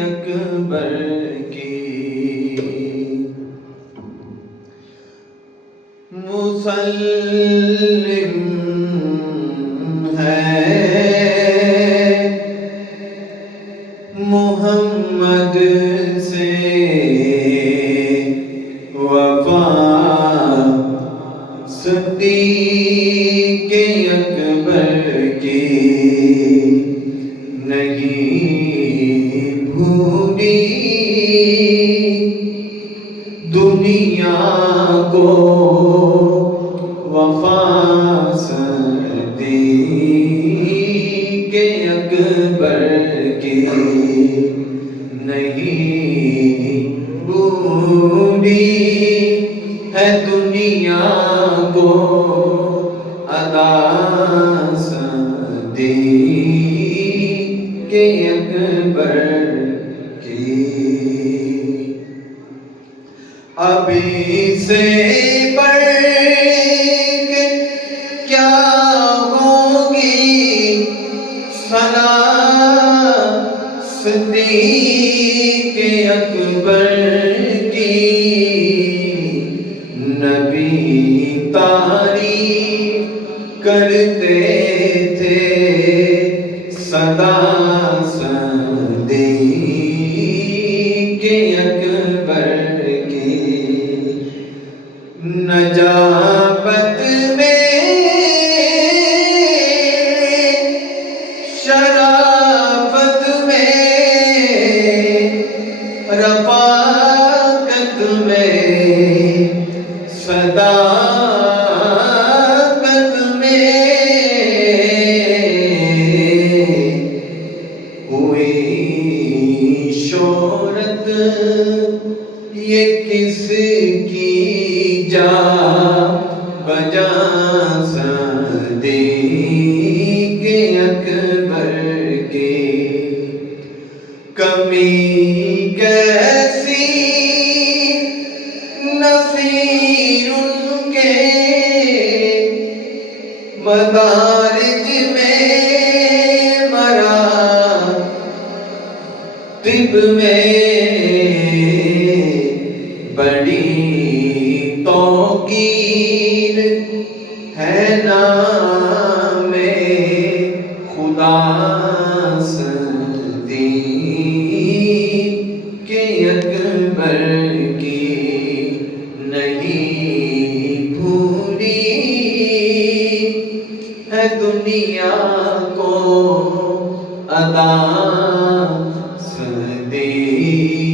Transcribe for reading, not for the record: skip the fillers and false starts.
اکبر کی مسلم ہے محمد سے وفا صدیق اکبر کی نہیں بھولی دنیا کو وفا صدیق اکبر کی نہیں بھولی ہے دنیا کو ادا صدیق اکبر کی ابھی سے بڑھ کے کیا ہوگی ثنا صدیق اکبر کی نبی تعریف کرتے تھے سدا صدیق اکبر کی نجابت میں شرافت میں رفاقت میں صداقت میں ہوئی شہرت یہ کس کی جا بجا صدیق اکبر کی کمی کیسی نصیر ان کے مدارج میں مراتب میں بڑی توقیر ہے نام خدا صدیق اکبر کی نہیں بھولی ہے دنیا کو ادا صدیق